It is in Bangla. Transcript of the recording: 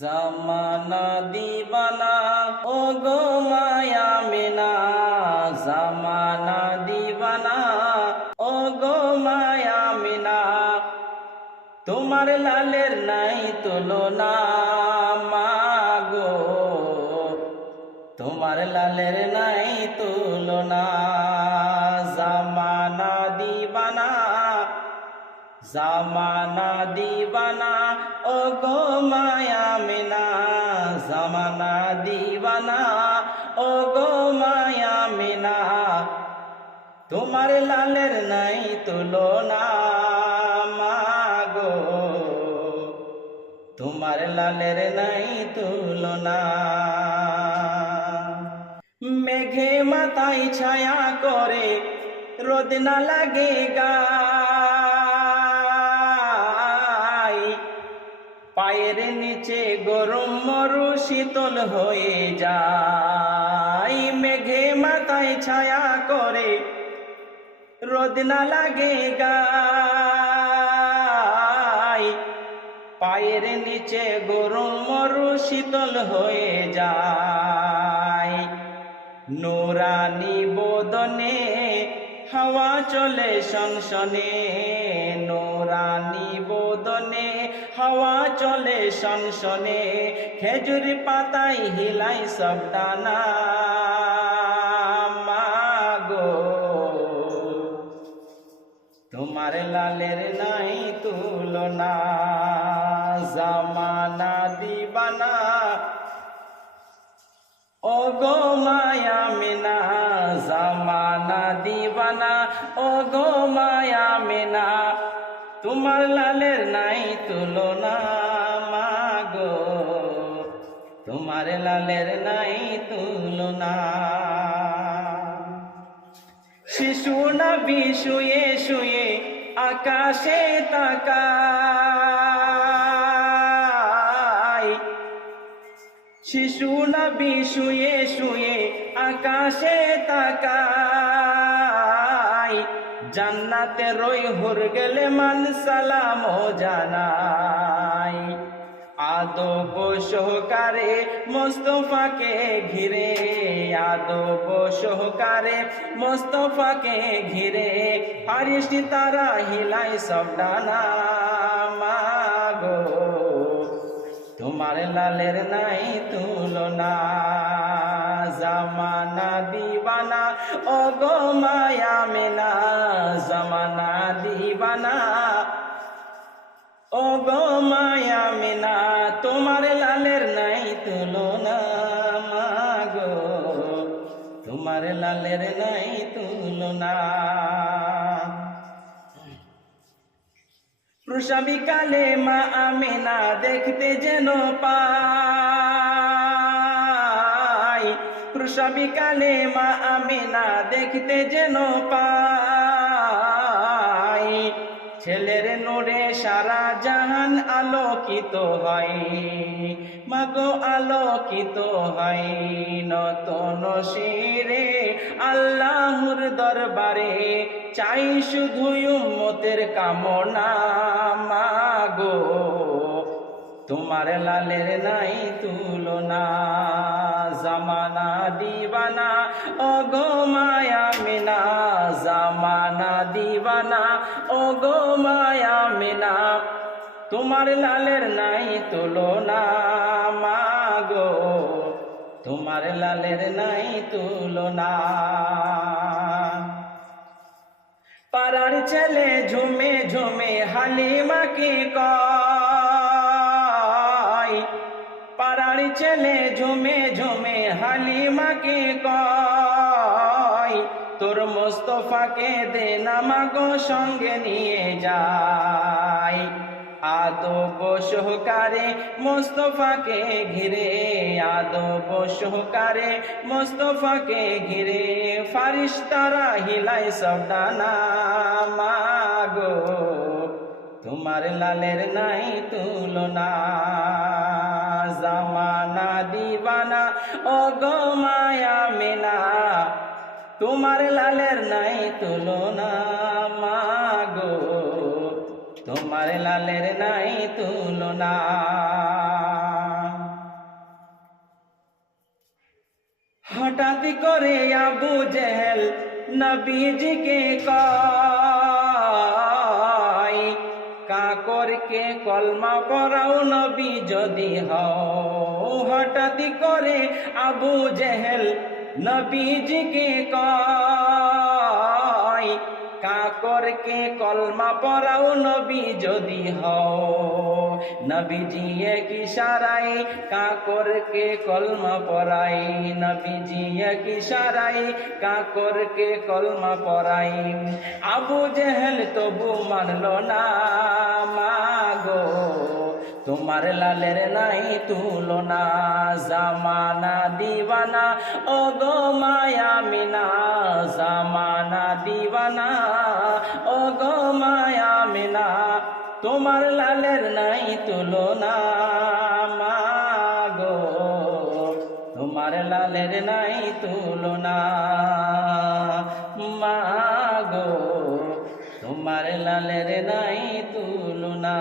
জামানা দিবানা ও গো মায়া মিনা, জামানা দিবানা ও গো মায়া মিনা, তোমার লালের নাই তুলনা মাগো, তোমার লালের নাই তুলনা। জামানা দিবানা, জামানা দিবানা ও গো মায়া মিনা, জামানা দিবানা ও গো মায়া মিনা, তোমার লালের নাই তুলনা মাগো, তোমার লালের নাই তুলনা। মেঘে মাথায় ছায়া করে রোদ না লাগে গায়, পায়ের নিচে গরম মরু শীতল হয়ে যায়। মেঘে মাথায় ছায়া করে রোদ না লাগে গায়, পায়ের নিচে গরম মরু শীতল হয়ে যায়। নুরানি বদনে হাওয়া চলে সনসনে, নুরানি বদনে হাওয়া চলে সনসনে, খেজুর পাতায় হিলাই সব ডানা মাগো, তোমার লালের নাই তুলনা। জামানা দিবানা ও গো মায়া মিনা, জামানা দিবানা ও গো মায়া মিনা, তোমার লালের নাই তুলনা মাগো, তোমার লালের নাই তুলনা। শিশু নবী শুয়ে শুয়ে আকাশে তাকায়, শিশু নবী শুয়ে শুয়ে আকাশে তাকায়, জান্নাতে রই হুর গেলে মান সালাম জানাই। আদব সহকারে মোস্তফাকে ঘিরে, আদব সহকারে মোস্তফাকে ঘিরে, ফারিস্তি তারা হিলাই সব ডানা মাগো, তোমার লালের নাই তুলনা। জামানা দিবানা ও গো মায়া মিনা, জামানা দিবানা ও গো মায়া মিনা, তোমার লালের নাই তুলনা মাগো, তোমার লালের নাই তুলনা। প্রসবিকালে মা আমিনা দেখতে যেন পাই, প্রসবিকালে মা আমিনা দেখতে যেন পাই, ছেলের নূরে সারা জাহান আলোকিত হয় মাগো, আলোকিত হয়। নতন শিরে আল্লাহর দরবারে চাই শুধু উম্মতের কামনা মাগো, তোমার লালের নাই তুলনা। জামানা দিবানা ও গো মায়া মিনা, জামানা দিবানা ও গো মায়া মিনা, তোমার লালের নাই তুলনা মাগো, তোমার লালের নাই তুলনা। পাড়ার ছেলে ঝুমে ঝুমে হালিমাকে কয়, পাড়ার ছেলে ঝুমে ঝুমে হালিমাকে কয়, তোর মোস্তফাকে দে না মাগো সঙ্গে নিয়ে যায়। আদব সহকারে মোস্তফাকে ঘিরে, আদব সহকারে মোস্তফাকে ঘিরে, ফারিস্তারা হিলাই সব ডানা মাগো, তোমার লালের নাই তুলনা। জামানা দিবানা ও গো মায়া মিনা, তোমার লালের নাই তুলনা মাগো, তোমার লালের নাই তুলনা। হঠাৎ করে আবু জেহেল নবীজিকে কয়, কাকরকে কলমা পড়াও নবী যদি হও। হঠাৎ করে আবু জেহেল নবীজিকে কয়, কাকরকে কলমা পড়াও নবী যদি হও। নবীজি এক ইশারায় কাকরকে কলমা পড়াই, নবীজি এক ইশারায় কাকরকে কলমা পড়াই। আবু জেহেল তবু মানল না, মাগো তোমার লালের নাই তুলনা। জামানা দিওয়ানা ও গো মায়া মিনা, জামানা দিওয়ানা ও গো মায়া মিনা, তোমার লালের নাই তুলনা। মাগো তোমার লালের নাই তুলনা, মাগো তোমার লালের নাই তুলনা।